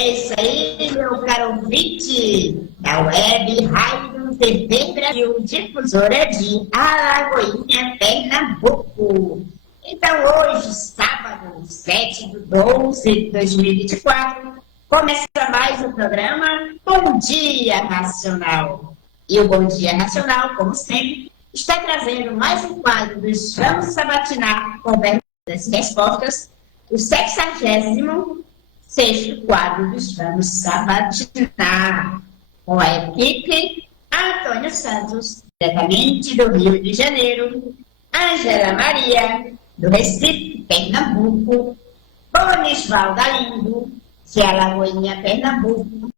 É isso aí, meu caro ouvinte da Web Rádio TV Brasil, difusora de Alagoinha, Pernambuco. Então, hoje, sábado, 7/12/2024, começa mais o programa Bom Dia Racional. E o Bom Dia Racional, como sempre, está trazendo mais um quadro dos Vamos Sabatinar com perguntas e respostas, o 66º quadro dos Vamos Sabatinar, com a equipe Antônio Santos, diretamente do Rio de Janeiro, Ângela Maria, do Recife, Pernambuco, Bonisval Galindo, de Alagoinha, Pernambuco,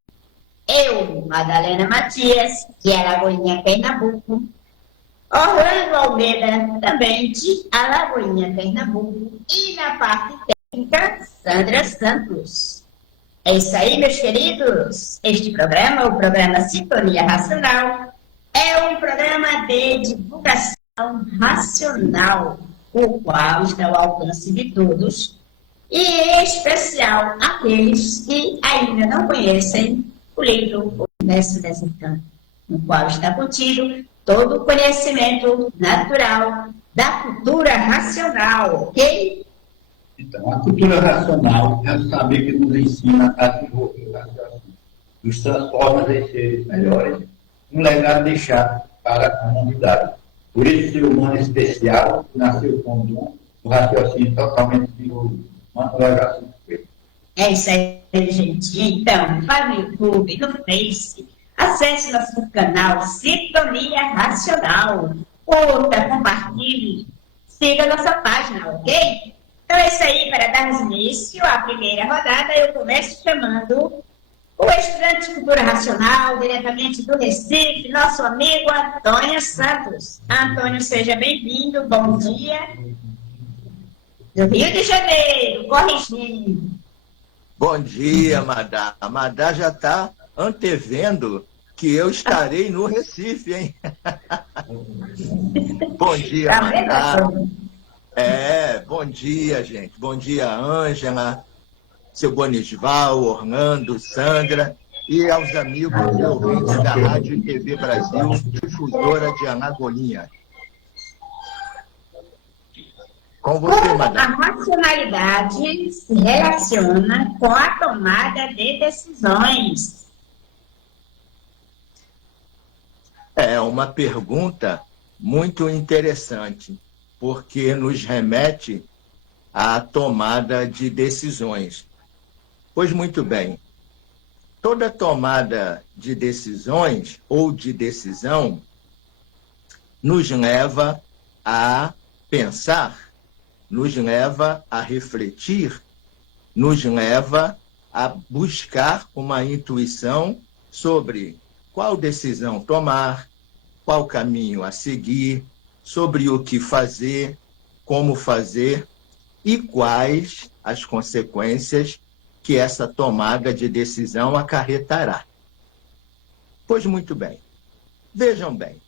eu, Madalena Matias, de Alagoinha, Pernambuco, Orlando Almeida, também de Alagoinha, Pernambuco, e na parte técnica, Sandra Santos. É isso aí, meus queridos. Este programa, o programa Sintonia Racional, é um programa de divulgação racional, o qual está ao alcance de todos, e em especial aqueles que ainda não conhecem o livro O Universo Desencanto, no qual está contido todo o conhecimento natural da cultura racional, ok? Então, a cultura racional é o saber que nos ensina a desenvolver o raciocínio, nos transforma em seres melhores, um legado deixado para a humanidade. Por isso, o ser humano especial nasceu com um raciocínio totalmente desenvolvido. Manuel Garcia Coelho. É isso aí, gente. Então, vá no YouTube, no Face, acesse nosso canal Sintonia Racional, curta, compartilhe, siga nossa página, ok? Então é isso aí, para darmos início à primeira rodada, eu começo chamando o estudante de cultura racional, diretamente do Recife, nosso amigo Antônio Santos. Antônio, seja bem-vindo, bom dia. Do Rio de Janeiro, corrigindo. Bom dia, Madá. A Madá já está antevendo que eu estarei no Recife, hein? Bom dia, Madá. Bom dia, gente. Bom dia, Ângela, seu Bonisval, Orlando, Sandra e aos amigos e ouvintes da Rádio e TV Brasil, difusora de Alagoinha. Com você, Madá. A racionalidade se relaciona com a tomada de decisões. É uma pergunta muito interessante, porque nos remete à tomada de decisões. Pois muito bem, toda tomada de decisões ou de decisão nos leva a pensar, nos leva a refletir, nos leva a buscar uma intuição sobre qual decisão tomar, qual caminho a seguir, sobre o que fazer, como fazer e quais as consequências que essa tomada de decisão acarretará. Pois muito bem, vejam bem,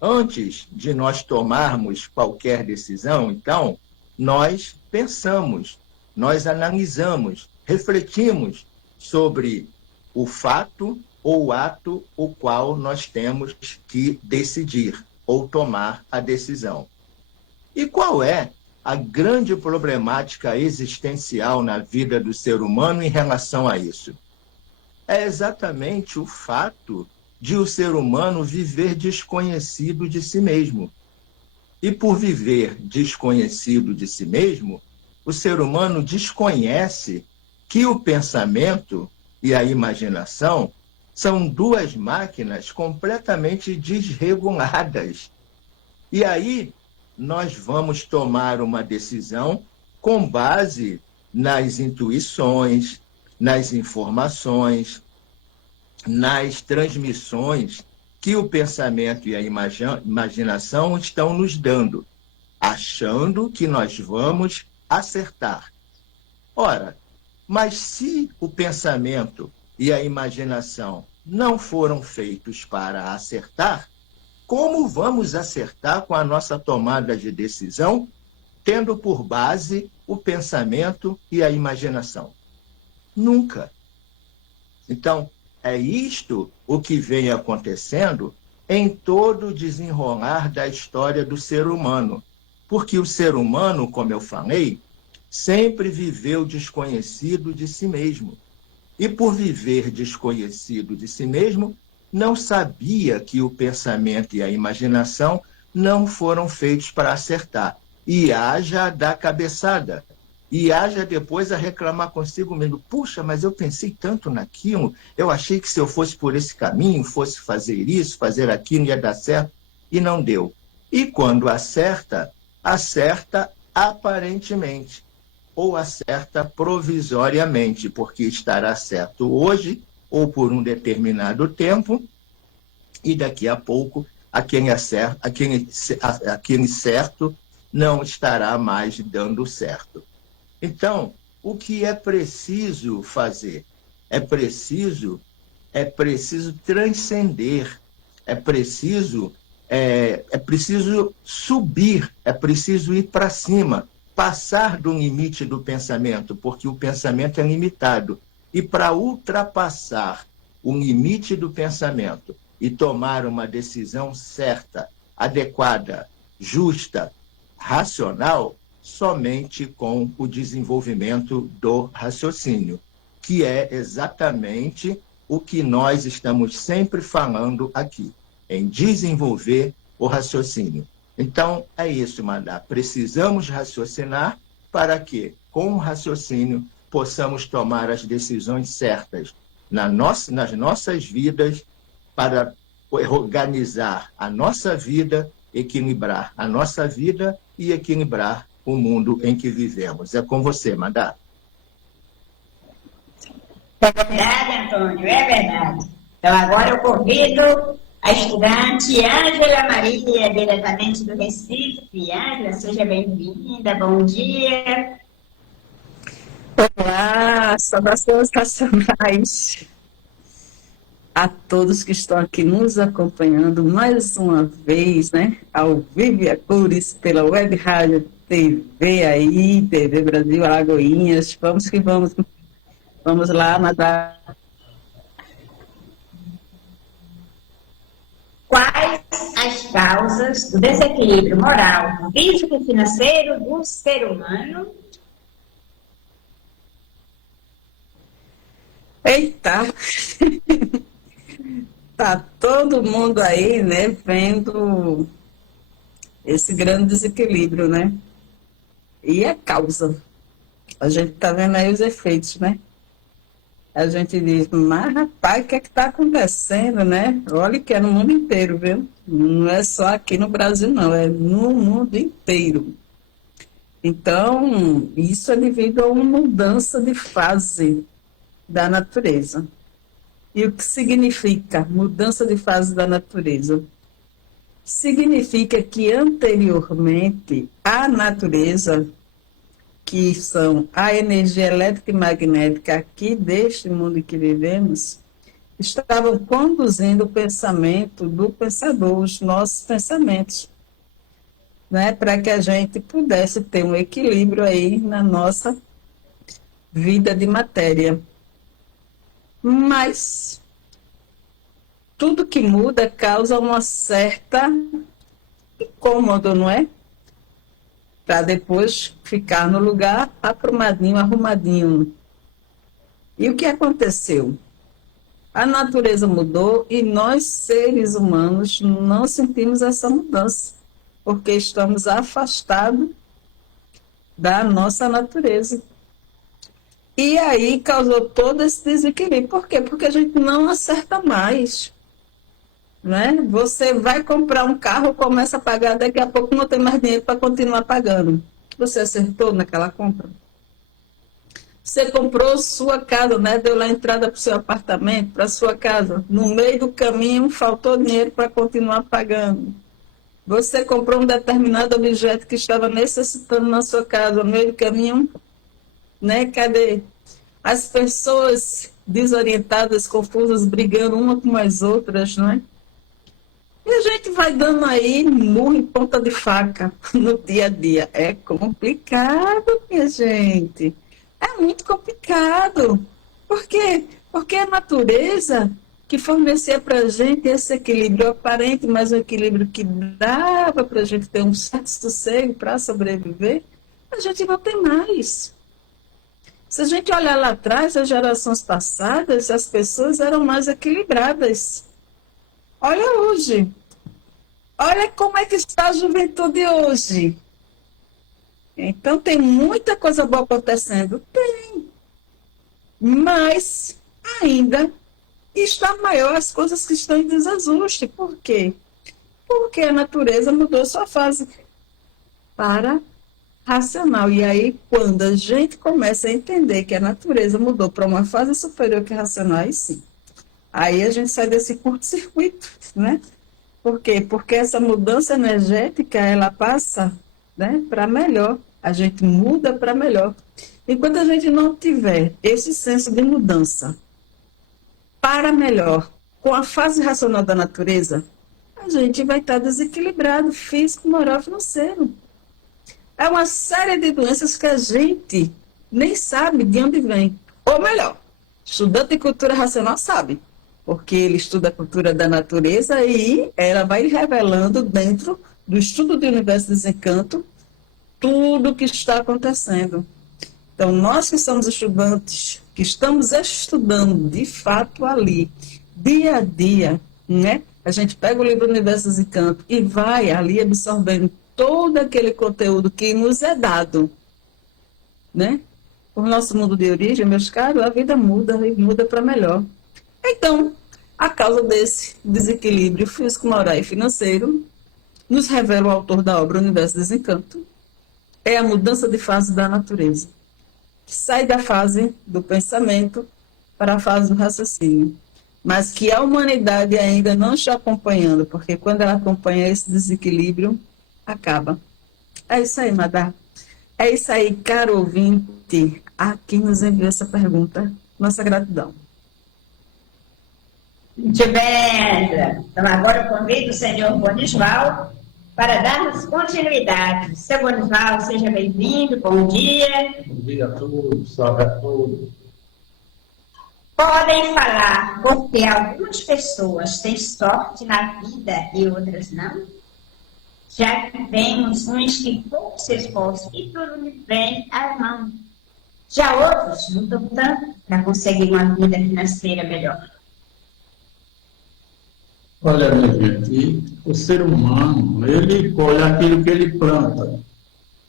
antes de nós tomarmos qualquer decisão, então, nós pensamos, nós analisamos, refletimos sobre o fato ou o ato o qual nós temos que decidir ou tomar a decisão. E qual é a grande problemática existencial na vida do ser humano em relação a isso? É exatamente o fato de o ser humano viver desconhecido de si mesmo. E por viver desconhecido de si mesmo, o ser humano desconhece que o pensamento e a imaginação são duas máquinas completamente desreguladas. E aí nós vamos tomar uma decisão com base nas intuições, nas informações, nas transmissões que o pensamento e a imaginação estão nos dando, achando que nós vamos acertar. Ora, mas se o pensamento e a imaginação não foram feitos para acertar, como vamos acertar com a nossa tomada de decisão, tendo por base o pensamento e a imaginação? Nunca. Então, é isto o que vem acontecendo em todo o desenrolar da história do ser humano. Porque o ser humano, como eu falei, sempre viveu desconhecido de si mesmo. E por viver desconhecido de si mesmo, não sabia que o pensamento e a imaginação não foram feitos para acertar. E haja dar cabeçada. E haja depois a reclamar consigo mesmo. Puxa, mas eu pensei tanto naquilo, eu achei que se eu fosse por esse caminho, fosse fazer isso, fazer aquilo, ia dar certo, e não deu. E quando acerta, acerta aparentemente, ou acerta provisoriamente, porque estará certo hoje, ou por um determinado tempo, e daqui a pouco aquele certo não estará mais dando certo. Então, o que é preciso fazer? É preciso transcender, é preciso subir, é preciso ir para cima, passar do limite do pensamento, porque o pensamento é limitado. E para ultrapassar o limite do pensamento e tomar uma decisão certa, adequada, justa, racional, somente com o desenvolvimento do raciocínio, que é exatamente o que nós estamos sempre falando aqui, em desenvolver o raciocínio. Então, é isso, Madá. Precisamos raciocinar para que, com o raciocínio, possamos tomar as decisões certas nas nossas vidas, para organizar a nossa vida, equilibrar a nossa vida e equilibrar o mundo em que vivemos. É com você, Madá. É verdade, Antônio, é verdade. Então, agora eu convido a estudante Ângela Maria, diretamente do Recife. Ângela, seja bem-vinda, bom dia. Olá, saudações racionais a todos que estão aqui nos acompanhando mais uma vez, né, ao vivo e a cores pela Web Rádio TV aí, TV Brasil Alagoinhas. Vamos que vamos. Vamos lá, Madá. Quais as causas do desequilíbrio moral, físico e financeiro do ser humano? Eita! Tá todo mundo aí, né, vendo esse grande desequilíbrio, né? E a causa. A gente tá vendo aí os efeitos, né? A gente diz, mas rapaz, o que é que tá acontecendo, né? Olha que é no mundo inteiro, viu? Não é só aqui no Brasil, não, é no mundo inteiro. Então, isso é devido a uma mudança de fase da natureza. E o que significa mudança de fase da natureza? Significa que anteriormente a natureza, que são a energia elétrica e magnética aqui deste mundo em que vivemos, estavam conduzindo o pensamento do pensador, os nossos pensamentos, né, para que a gente pudesse ter um equilíbrio aí na nossa vida de matéria. Mas tudo que muda causa uma certa incômodo, não é? Para depois ficar no lugar aprumadinho, arrumadinho. E o que aconteceu? A natureza mudou e nós, seres humanos, não sentimos essa mudança, porque estamos afastados da nossa natureza. E aí causou todo esse desequilíbrio. Por quê? Porque a gente não acerta mais. Né? Você vai comprar um carro, começa a pagar, daqui a pouco não tem mais dinheiro para continuar pagando. Você acertou naquela compra? Você comprou sua casa, né? Deu lá a entrada para o seu apartamento, para a sua casa. No meio do caminho, faltou dinheiro para continuar pagando. Você comprou um determinado objeto que estava necessitando na sua casa, no meio do caminho, né? Cadê? As pessoas desorientadas, confusas, brigando uma com as outras, né? E a gente vai dando aí murro em ponta de faca no dia a dia. É complicado, minha gente. É muito complicado. Porque Porque a natureza que fornecia para a gente esse equilíbrio aparente, mas um equilíbrio que dava para a gente ter um certo sossego para sobreviver, a gente não tem mais. Se a gente olhar lá atrás, as gerações passadas, as pessoas eram mais equilibradas. Olha hoje. Olha como é que está a juventude hoje. Então, tem muita coisa boa acontecendo? Tem. Mas, ainda, está maior as coisas que estão em desajuste. Por quê? Porque a natureza mudou sua fase para racional. E aí, quando a gente começa a entender que a natureza mudou para uma fase superior que racional, aí sim. Aí a gente sai desse curto-circuito, né? Por quê? Porque essa mudança energética, ela passa, né, para melhor. A gente muda para melhor. Enquanto a gente não tiver esse senso de mudança para melhor, com a fase racional da natureza, a gente vai estar desequilibrado físico, moral, financeiro. É uma série de doenças que a gente nem sabe de onde vem. Ou melhor, estudante de cultura racional sabe, porque ele estuda a cultura da natureza e ela vai revelando dentro do estudo do universo desencanto tudo o que está acontecendo. Então, nós que somos estudantes, que estamos estudando de fato ali, dia a dia, né? A gente pega o livro Universo Desencanto e vai ali absorvendo todo aquele conteúdo que nos é dado, né? Por nosso mundo de origem, meus caros, a vida muda e muda para melhor. Então, a causa desse desequilíbrio físico, moral e financeiro, nos revela o autor da obra Universo Desencanto, é a mudança de fase da natureza, que sai da fase do pensamento para a fase do raciocínio, mas que a humanidade ainda não está acompanhando, porque quando ela acompanha esse desequilíbrio, acaba. É isso aí, Madá. É isso aí, caro ouvinte, a quem nos enviou essa pergunta. Nossa gratidão. Muito bem, Andra. Então, agora eu convido o senhor Bonisval para darmos continuidade. Seu Bonisval, seja bem-vindo, bom dia. Bom dia a todos, salve a todos. Podem falar porque algumas pessoas têm sorte na vida e outras não? Já que vemos uns que pouco se esforçam e tudo lhe vem à mão. Já outros lutam tanto para conseguir uma vida financeira melhor. Olha, minha gente, o ser humano, ele colhe aquilo que ele planta.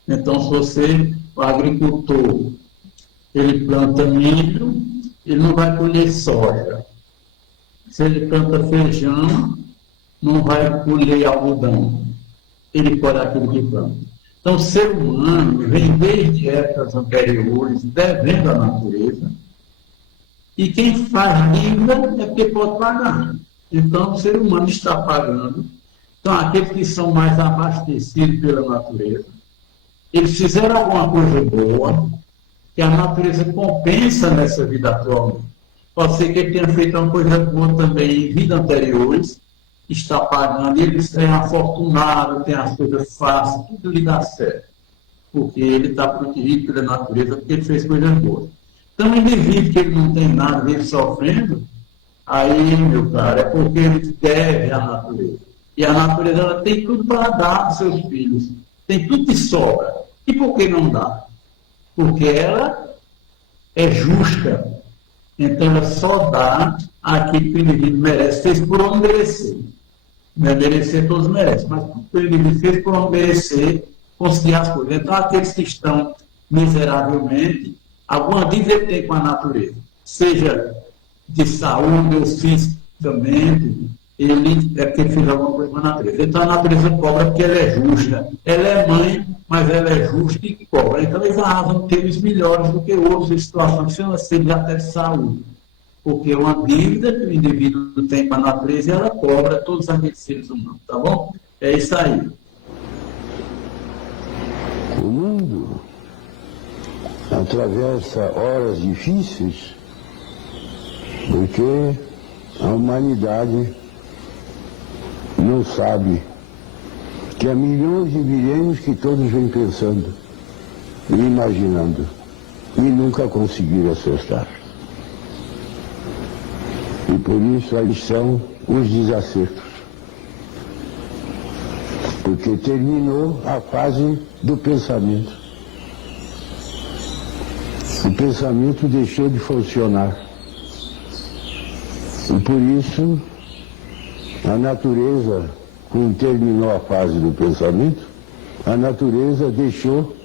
Então, se você, o agricultor, ele planta milho, ele não vai colher soja. Se ele planta feijão, não vai colher algodão. Ele colhe aquilo que planta. Então, o ser humano vem desde épocas anteriores, devendo à natureza, e quem faz dívida é porque pode pagar. Então, o ser humano está pagando. Então, aqueles que são mais abastecidos pela natureza, eles fizeram alguma coisa boa, que a natureza compensa nessa vida atual. Pode ser que ele tenha feito uma coisa boa também em vidas anteriores, está pagando, ele é afortunado, tem as coisas fáceis, tudo lhe dá certo. Porque ele está protegido pela natureza, porque ele fez coisas boas. Então, o indivíduo que ele não tem nada, ele sofrendo, aí, meu caro, é porque ele deve à natureza. E a natureza ela tem tudo para dar aos seus filhos. Tem tudo de sobra. E por que não dá? Porque ela é justa. Então ela só dá aquilo que o indivíduo merece. Fez por onde merecer. Não é merecer, todos merecem. Mas o indivíduo fez por onde merecer, conseguir as coisas. Então aqueles que estão miseravelmente, alguma dívida ele tem com a natureza. Seja de saúde ou fisicamente, ele é porque ele fez alguma coisa com a natureza. Então a natureza cobra porque ela é justa. Ela é mãe, mas ela é justa e cobra. Então eles arrasam termos melhores do que outros em situações financeiras até de saúde. Porque é uma dívida que o indivíduo tem com a natureza e ela cobra todos aqueles seres humanos, tá bom? É isso aí. O mundo atravessa horas difíceis porque a humanidade não sabe que há milhões de milênios que todos vêm pensando e imaginando e nunca conseguiram acertar. E por isso aí são os desacertos. Porque terminou a fase do pensamento. O pensamento deixou de funcionar. E por isso, a natureza, quando terminou a fase do pensamento, a natureza deixou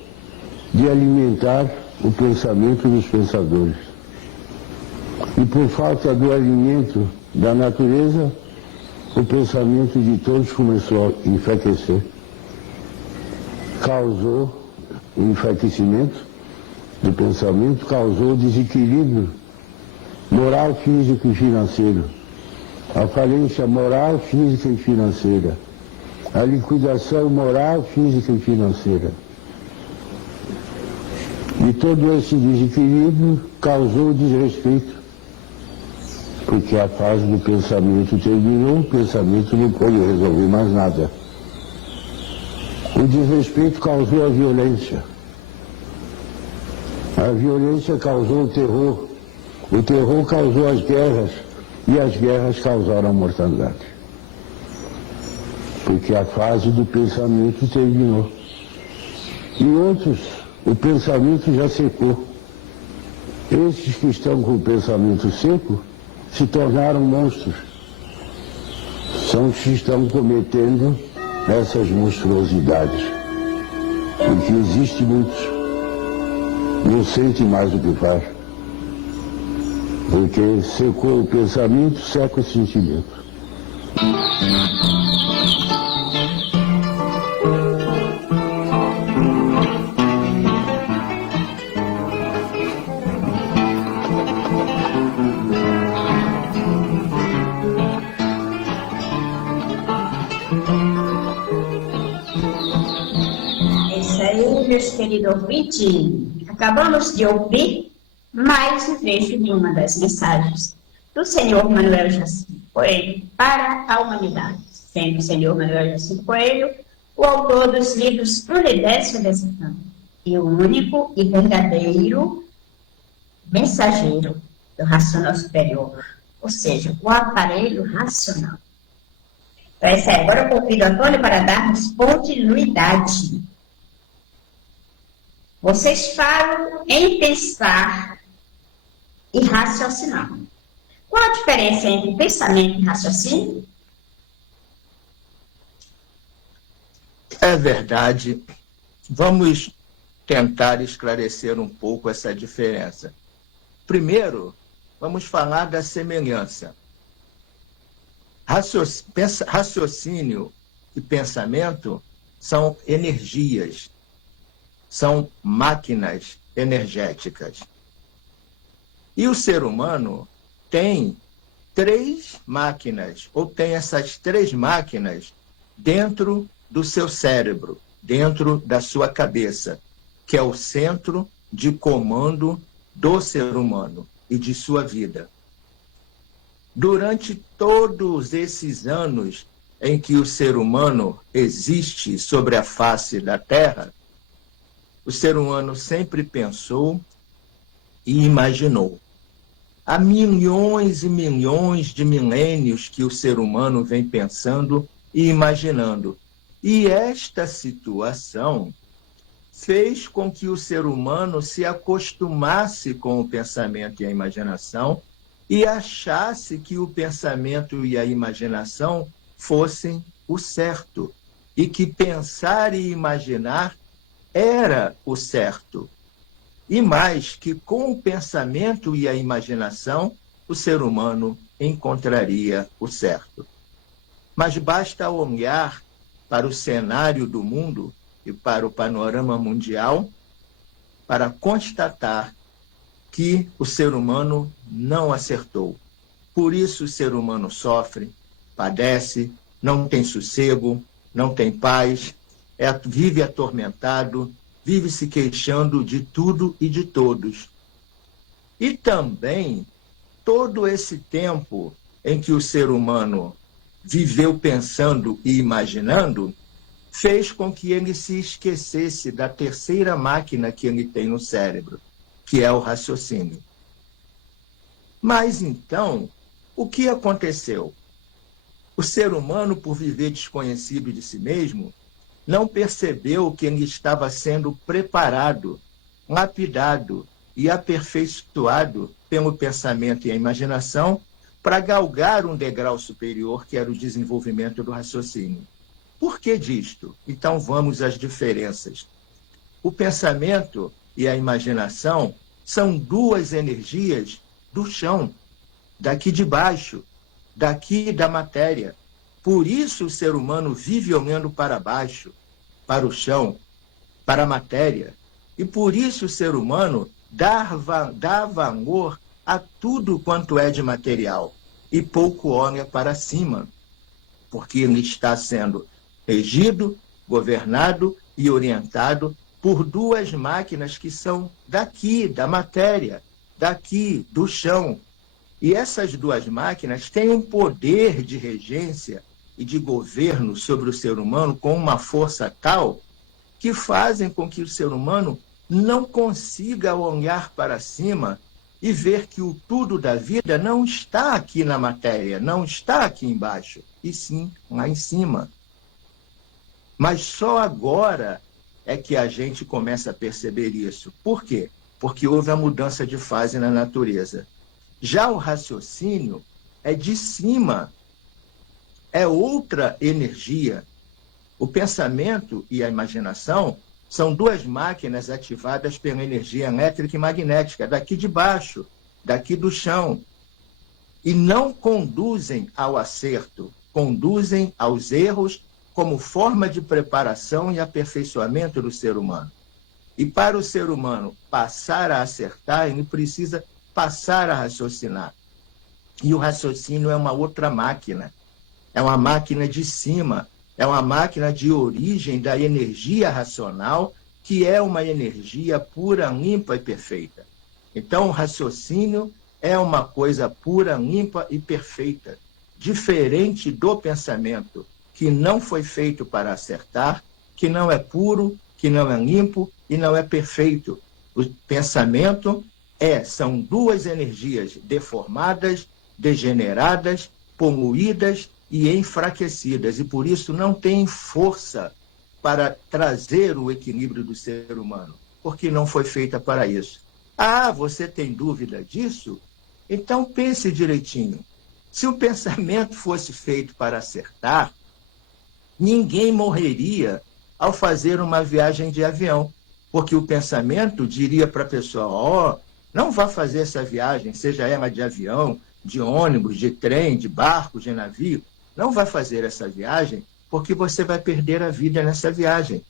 de alimentar o pensamento dos pensadores. E por falta do alimento da natureza, o pensamento de todos começou a enfraquecer. Causou o enfraquecimento do pensamento, causou desequilíbrio moral, físico e financeiro. A falência moral, física e financeira. A liquidação moral, física e financeira. E todo esse desequilíbrio causou desrespeito. Porque a fase do pensamento terminou, o pensamento não pôde resolver mais nada. O desrespeito causou a violência. A violência causou o terror causou as guerras, e as guerras causaram a mortandade. Porque a fase do pensamento terminou. E outros, o pensamento já secou. Esses que estão com o pensamento seco se tornaram monstros. São os que estão cometendo essas monstruosidades. Porque existe muitos. Não sente mais o que faz. Porque secou o pensamento, seca o sentimento. Meus queridos ouvintes, acabamos de ouvir mais um trecho de uma das mensagens do senhor Manuel Jacinto Coelho para a humanidade, sendo o senhor Manuel Jacinto Coelho o autor dos livros Universo Desatando e o único e verdadeiro mensageiro do racional superior, ou seja, o aparelho racional. Então, agora eu convido a Antônio para darmos continuidade. Vocês falam em pensar e raciocinar. Qual a diferença entre pensamento e raciocínio? É verdade. Vamos tentar esclarecer um pouco essa diferença. Primeiro, vamos falar da semelhança. Raciocínio e pensamento são energias. São máquinas energéticas. E o ser humano tem 3 máquinas, ou tem essas 3 máquinas dentro do seu cérebro, dentro da sua cabeça, que é o centro de comando do ser humano e de sua vida. Durante todos esses anos em que o ser humano existe sobre a face da Terra, o ser humano sempre pensou e imaginou. Há milhões e milhões de milênios que o ser humano vem pensando e imaginando. E esta situação fez com que o ser humano se acostumasse com o pensamento e a imaginação e achasse que o pensamento e a imaginação fossem o certo, e que pensar e imaginar era o certo. E mais, que com o pensamento e a imaginação, o ser humano encontraria o certo. Mas basta olhar para o cenário do mundo e para o panorama mundial para constatar que o ser humano não acertou. Por isso o ser humano sofre, padece, não tem sossego, não tem paz, vive atormentado, vive se queixando de tudo e de todos. E também, todo esse tempo em que o ser humano viveu pensando e imaginando, fez com que ele se esquecesse da terceira máquina que ele tem no cérebro, que é o raciocínio. Mas então, O que aconteceu? O ser humano, por viver desconhecido de si mesmo, não percebeu que ele estava sendo preparado, lapidado e aperfeiçoado pelo pensamento e a imaginação para galgar um degrau superior, que era o desenvolvimento do raciocínio. Por que disto? Então vamos às diferenças. O pensamento e a imaginação são duas energias do chão, daqui de baixo, daqui da matéria. Por isso o ser humano vive olhando para baixo, para o chão, para a matéria. E por isso o ser humano dá valor a tudo quanto é de material e pouco olha para cima, porque ele está sendo regido, governado e orientado por duas máquinas que são daqui, da matéria, daqui, do chão. E essas duas máquinas têm um poder de regência e de governo sobre o ser humano com uma força tal que fazem com que o ser humano não consiga olhar para cima e ver que o tudo da vida não está aqui na matéria, não está aqui embaixo, e sim lá em cima. Mas só agora é que a gente começa a perceber isso. Por quê? Porque houve a mudança de fase na natureza. Já o raciocínio é de cima, é outra energia. O pensamento e a imaginação são duas máquinas ativadas pela energia elétrica e magnética, daqui de baixo, daqui do chão. E não conduzem ao acerto, conduzem aos erros como forma de preparação e aperfeiçoamento do ser humano. E para o ser humano passar a acertar, ele precisa passar a raciocinar. E o raciocínio é uma outra máquina. É uma máquina de cima, é uma máquina de origem da energia racional, que é uma energia pura, limpa e perfeita. Então, o raciocínio é uma coisa pura, limpa e perfeita, diferente do pensamento, que não foi feito para acertar, que não é puro, que não é limpo e não é perfeito. O pensamento são duas energias deformadas, degeneradas, poluídas e enfraquecidas, e por isso não tem força para trazer o equilíbrio do ser humano, porque não foi feita para isso. Ah, você tem dúvida disso? Então pense direitinho. Se o pensamento fosse feito para acertar, ninguém morreria ao fazer uma viagem de avião, porque o pensamento diria para a pessoa, não vá fazer essa viagem, seja ela de avião, de ônibus, de trem, de barco, de navio, não vai fazer essa viagem porque você vai perder a vida nessa viagem.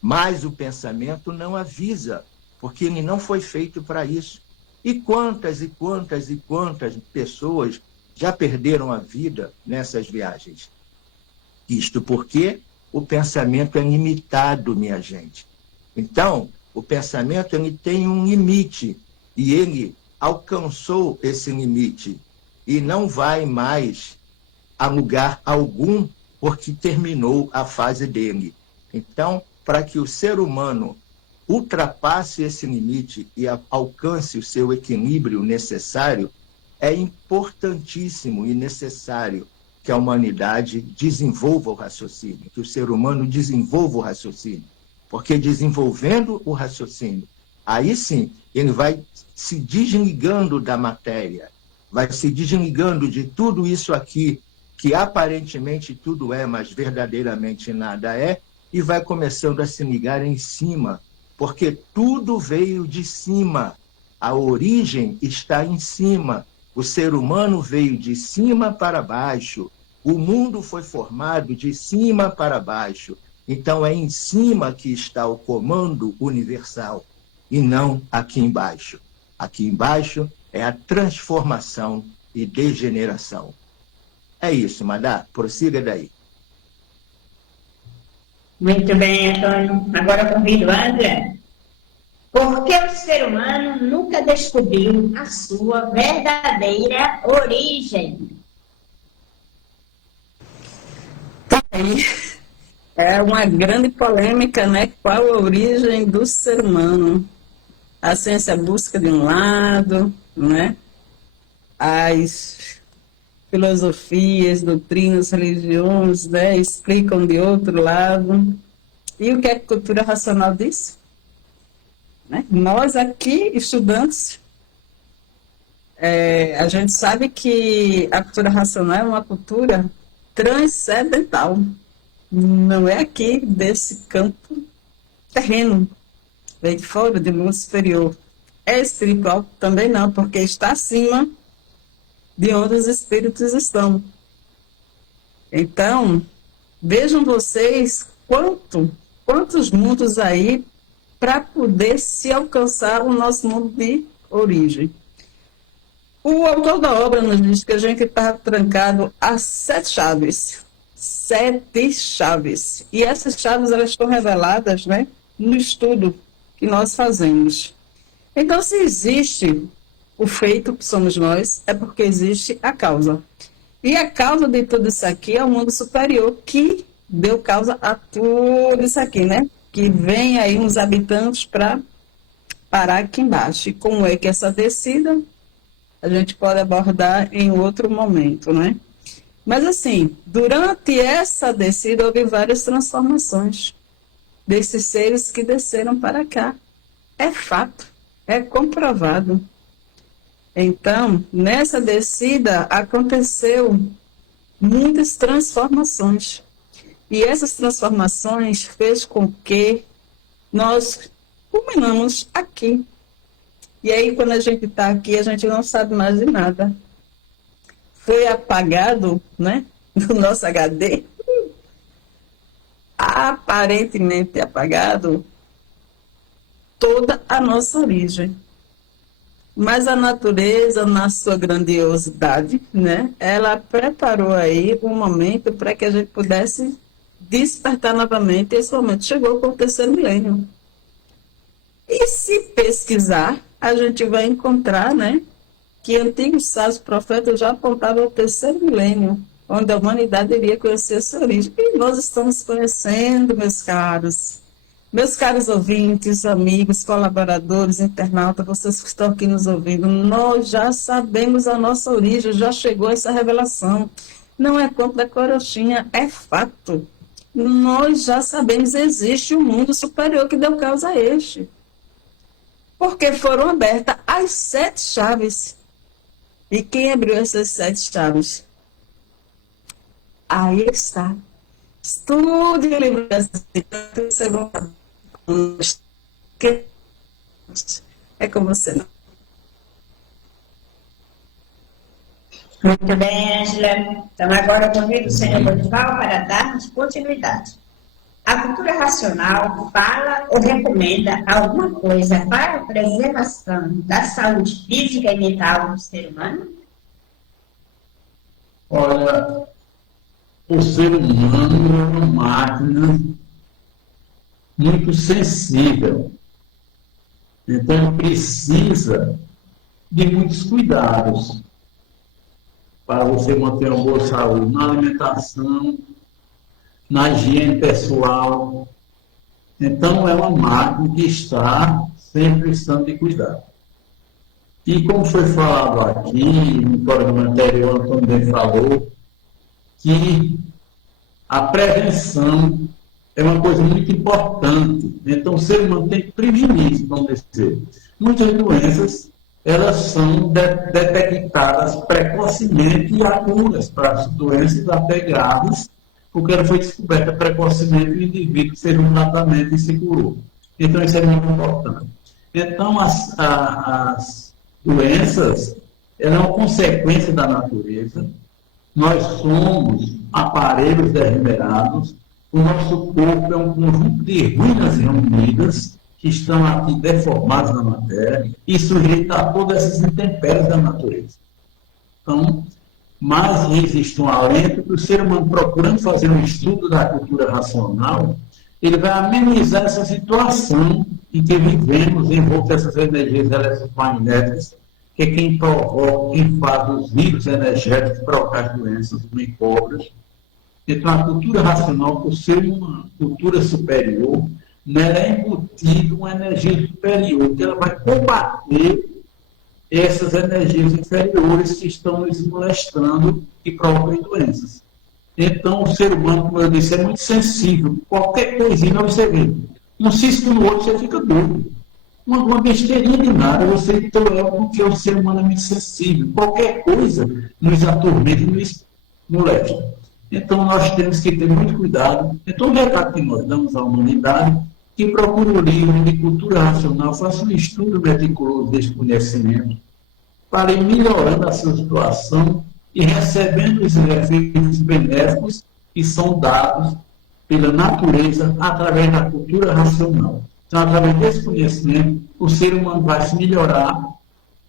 Mas o pensamento não avisa, porque ele não foi feito para isso. E quantas pessoas já perderam a vida nessas viagens? Isto porque o pensamento é limitado, minha gente. Então, o pensamento ele tem um limite, e ele alcançou esse limite, e não vai mais a lugar algum, porque terminou a fase dele. Então, para que o ser humano ultrapasse esse limite e alcance o seu equilíbrio necessário, é importantíssimo e necessário que a humanidade desenvolva o raciocínio, que o ser humano desenvolva o raciocínio. Porque desenvolvendo o raciocínio, aí sim, ele vai se desligando da matéria, vai se desligando de tudo isso aqui, que aparentemente tudo é, mas verdadeiramente nada é, e vai começando a se ligar em cima, porque tudo veio de cima, a origem está em cima, o ser humano veio de cima para baixo, o mundo foi formado de cima para baixo, então é em cima que está o comando universal, e não aqui embaixo. Aqui embaixo é a transformação e degeneração. É isso, Madá, prossiga daí. Muito bem, Antônio. Agora eu convido o André. Por que o ser humano nunca descobriu a sua verdadeira origem? Tá aí. É uma grande polêmica, né? Qual a origem do ser humano? A ciência busca de um lado, né? filosofias, doutrinas, religiões, né, explicam de outro lado. E o que é que a cultura racional diz? Né? Nós aqui, estudantes, a gente sabe que a cultura racional é uma cultura transcendental. Não é aqui desse campo terreno, vem de fora, do mundo superior. É espiritual? Também não, porque está acima de onde os espíritos estão. Então, vejam vocês quantos mundos aí para poder se alcançar o nosso mundo de origem. O autor da obra nos diz que a gente está trancado a 7 chaves. 7 chaves. E essas chaves, elas estão reveladas, né, no estudo que nós fazemos. Então, se existe o feito, que somos nós, é porque existe a causa. E a causa de tudo isso aqui é o mundo superior, que deu causa a tudo isso aqui, né? Que vem aí uns habitantes para parar aqui embaixo. E como é que essa descida a gente pode abordar em outro momento, né? Mas assim, durante essa descida houve várias transformações desses seres que desceram para cá. É fato, é comprovado. Então, nessa descida aconteceu muitas transformações. E essas transformações fez com que nós culminamos aqui. E aí, quando a gente está aqui, a gente não sabe mais de nada. Foi apagado, né, do nosso HD, aparentemente apagado, toda a nossa origem. Mas a natureza, na sua grandiosidade, né, ela preparou aí um momento para que a gente pudesse despertar novamente. E esse momento chegou com o 3º milênio. E se pesquisar, a gente vai encontrar, né, que antigos sábios profetas já apontavam o 3º milênio, onde a humanidade iria conhecer a sua origem. E nós estamos conhecendo, meus caros ouvintes, amigos, colaboradores, internautas, vocês que estão aqui nos ouvindo, nós já sabemos a nossa origem, já chegou essa revelação. Não é conto da carochinha, é fato. Nós já sabemos, existe um mundo superior que deu causa a este. Porque foram abertas as 7 chaves. E quem abriu essas 7 chaves? Aí está. Estude o livro dessas é com você, não. Muito bem, Ângela. Então, agora eu convido o senhor Borival para darmos continuidade. A cultura racional fala ou recomenda alguma coisa para a preservação da saúde física e mental do ser humano? Olha, o ser humano é uma máquina muito sensível. Então, precisa de muitos cuidados para você manter uma boa saúde na alimentação, na higiene pessoal. Então, é uma máquina que está sempre precisando de cuidado. E como foi falado aqui, no programa anterior, o Antônio bem falou, que a prevenção é uma coisa muito importante. Então, o ser humano tem que prevenir, vamos dizer. Muitas doenças, elas são detectadas precocemente e há curas para as doenças até graves, porque ela foi descoberta precocemente e o indivíduo fez um tratamento e se curou. Então, isso é muito importante. Então, as doenças, ela é uma consequência da natureza. Nós somos aparelhos degenerados. O nosso corpo é um conjunto de ruínas reunidas que estão aqui deformadas na matéria e sujeitos a todas essas intempéries da natureza. Então, mas existe um alento que o ser humano, procurando fazer um estudo da cultura racional, ele vai amenizar essa situação em que vivemos envolto dessas energias eletromagnéticas, que é quem provoca, quem faz os vírus energéticos provocar as doenças, os micróbios. Então, a cultura racional, por ser uma cultura superior, nela é embutida uma energia superior, que ela vai combater essas energias inferiores que estão nos molestando e provocam doenças. Então, o ser humano, como eu disse, é muito sensível. Qualquer coisinha você vê. Um cisco no olho, você fica doido. Uma besteirinha de nada, você então é porque o ser humano é muito sensível. Qualquer coisa nos atormenta e nos molesta. Então, nós temos que ter muito cuidado. Então, o recado que nós damos à humanidade, que procure um livro de cultura racional, faça um estudo meticuloso desse conhecimento, para ir melhorando a sua situação e recebendo os efeitos benéficos que são dados pela natureza através da cultura racional. Então, através desse conhecimento, o ser humano vai se melhorar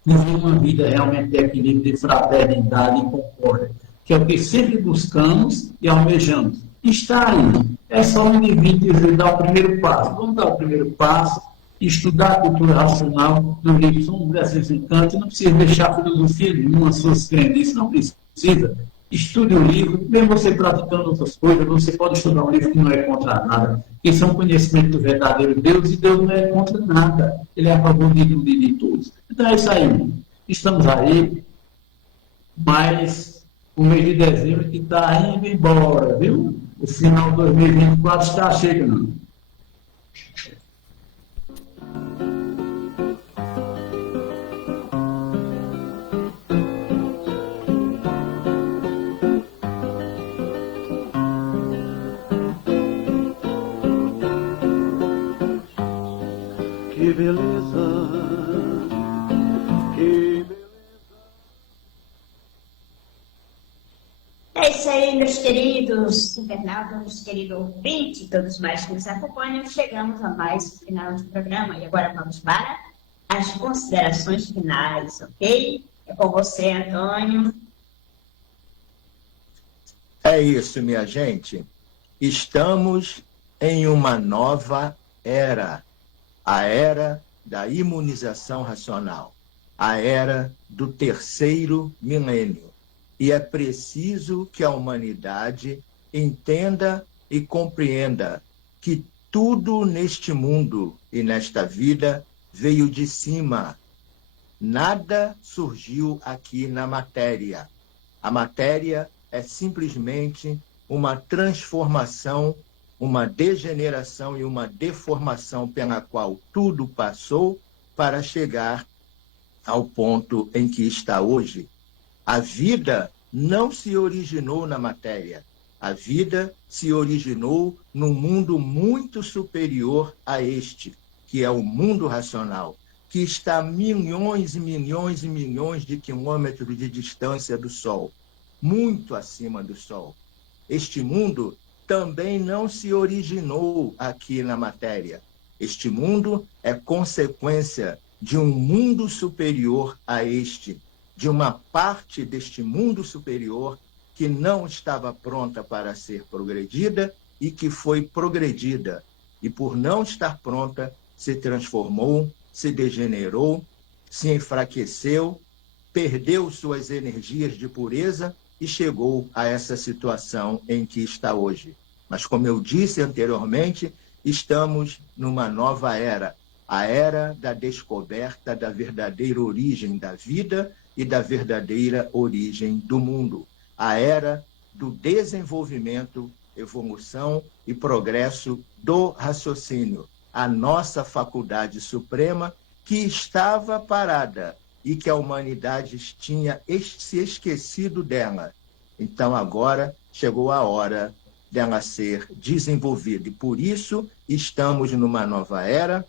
e viver uma vida realmente de equilíbrio, de fraternidade e concórdia, que é o que sempre buscamos e almejamos. Está aí. É só um indivíduo dizer, dar o primeiro passo. Vamos dar o primeiro passo, estudar a cultura racional do livro São Brasil Encanto, não precisa deixar a filosofia nenhuma, suas crenças, não precisa. Estude o livro, mesmo você praticando outras coisas, você pode estudar um livro que não é contra nada. Isso é um conhecimento do verdadeiro Deus, e Deus não é contra nada. Ele é a favor de tudo e de todos. Então é isso aí. Estamos aí, mas o mês de dezembro que está indo embora, viu? O final de 2024 está chegando. Que beleza, que beleza. É isso aí, meus queridos internautas, meus queridos ouvintes, todos mais que nos acompanham. Chegamos a mais um final do programa e agora vamos para as considerações finais, ok? É com você, Antônio. É isso, minha gente. Estamos em uma nova era. A era da imunização racional. A era do terceiro milênio. E é preciso que a humanidade entenda e compreenda que tudo neste mundo e nesta vida veio de cima. Nada surgiu aqui na matéria. A matéria é simplesmente uma transformação, uma degeneração e uma deformação pela qual tudo passou para chegar ao ponto em que está hoje. A vida não se originou na matéria. A vida se originou num mundo muito superior a este, que é o mundo racional, que está a milhões e milhões e milhões de quilômetros de distância do Sol, muito acima do Sol. Este mundo também não se originou aqui na matéria. Este mundo é consequência de um mundo superior a este, de uma parte deste mundo superior que não estava pronta para ser progredida e que foi progredida. E por não estar pronta, se transformou, se degenerou, se enfraqueceu, perdeu suas energias de pureza e chegou a essa situação em que está hoje. Mas, como eu disse anteriormente, estamos numa nova era, a era da descoberta da verdadeira origem da vida e da verdadeira origem do mundo, a era do desenvolvimento, evolução e progresso do raciocínio, a nossa faculdade suprema que estava parada e que a humanidade tinha se esquecido dela. Então agora chegou a hora dela ser desenvolvida. E por isso estamos numa nova era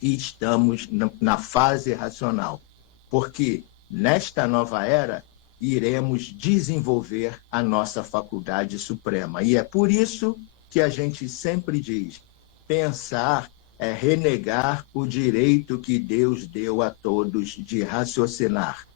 e estamos na fase racional. Porque nesta nova era iremos desenvolver a nossa faculdade suprema. E é por isso que a gente sempre diz, pensar é renegar o direito que Deus deu a todos de raciocinar.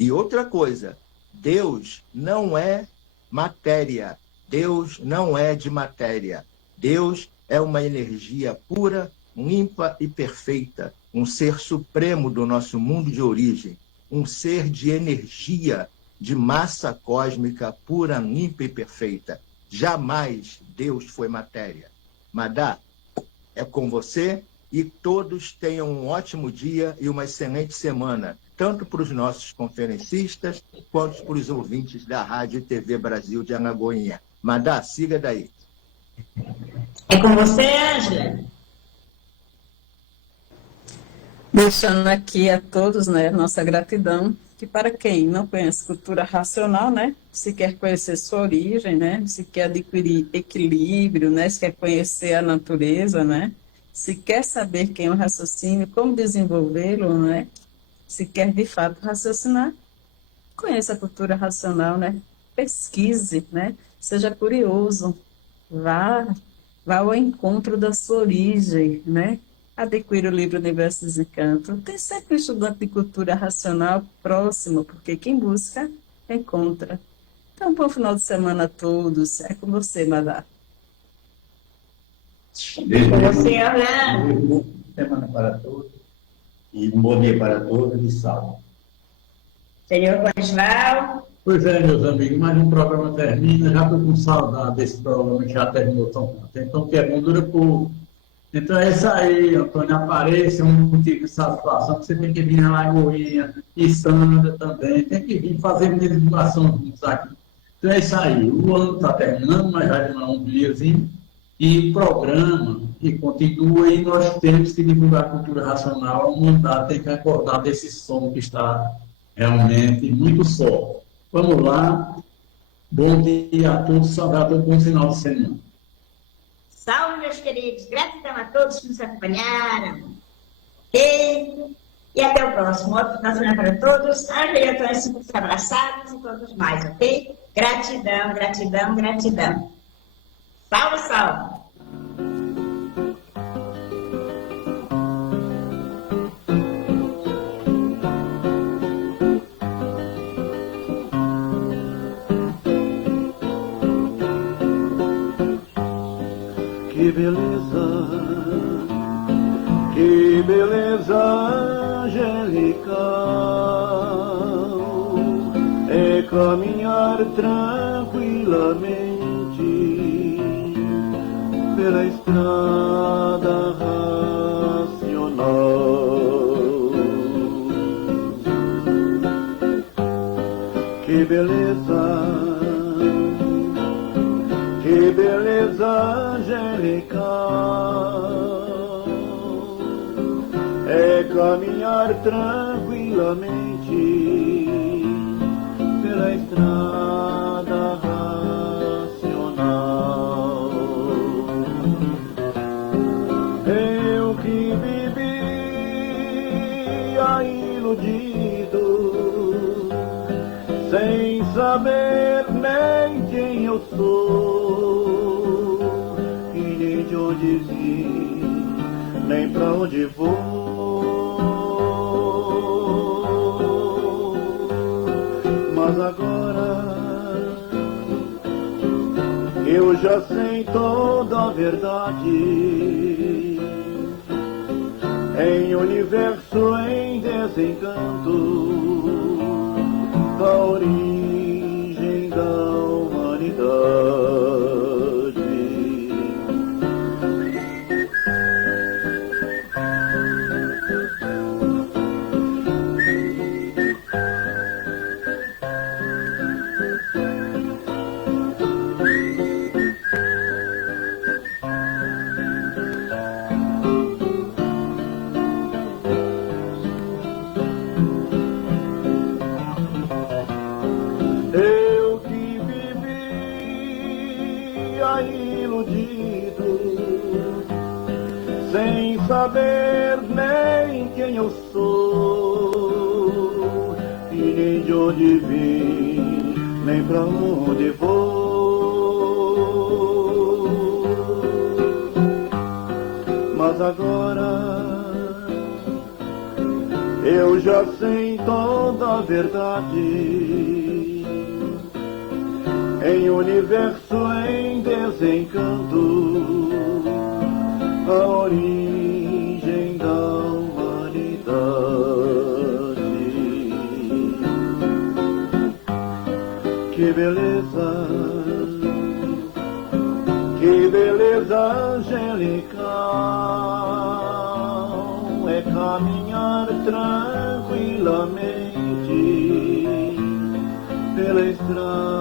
E outra coisa, Deus não é matéria, Deus não é de matéria. Deus é uma energia pura, limpa e perfeita, um ser supremo do nosso mundo de origem, um ser de energia, de massa cósmica pura, limpa e perfeita. Jamais Deus foi matéria. Madá, é com você e todos tenham um ótimo dia e uma excelente semana. tanto para os nossos conferencistas, quanto para os ouvintes da Rádio e TV Brasil de Alagoinha. Madá, siga daí. É com você, Ângela. Deixando aqui a todos, né, nossa gratidão, que para quem não conhece cultura racional, né, se quer conhecer sua origem, né, se quer adquirir equilíbrio, né, se quer conhecer a natureza, né, se quer saber quem é o raciocínio, como desenvolvê-lo, né, se quer de fato raciocinar, conheça a cultura racional, né, pesquise, né, seja curioso, vá ao encontro da sua origem, né, adquira o livro Universo dos Encantos. Tem sempre um estudante de cultura racional próximo, porque quem busca, encontra. Então, bom final de semana a todos. É com você, Madá. Com você, Orlando. Boa semana para todos e um bom dia para todos e salve. Senhor Cosval. Pois é, meus amigos, mais um programa termina. Já estou com saudade desse programa que já terminou tão rápido. Então, que é bom, dura pouco. Então é isso aí, Antônio, apareça, um motivo de satisfação, que você tem que vir na Lagoinha, e Sandra também, tem que vir fazer divulgação juntos aqui. Então é isso aí, o ano está terminando, mas já demorou um diazinho, e o programa, e continua, e nós temos que divulgar a cultura racional, a humanidade tem que acordar desse som que está realmente muito só. Vamos lá, bom dia a todos, saudade, bom final de semana. Salve, meus queridos. Gratidão a todos que nos acompanharam. E até o próximo. Outro final de semana para todos. Ângela e Antônio se abraçados e todos mais, ok? Gratidão, gratidão, gratidão. Salve, salve. Que beleza angelical é caminhar tranquilamente pela estrada racional. Que beleza angelical é caminhar tranquilamente pela estrada racional. Eu que vivia iludido, sem saber nem quem eu sou, e nem de onde vim, nem pra onde vou. Mas agora eu já sei toda a verdade, em universo em desencanto, da origem da humanidade. Eu que vivia iludido, sem saber nem quem eu sou, e nem de onde vim, nem pra onde vou. Mas agora eu já sei toda a verdade, em universo em desencanto, a origem da humanidade. Que beleza angelical é caminhar tranquilo tranquilamente pela estrada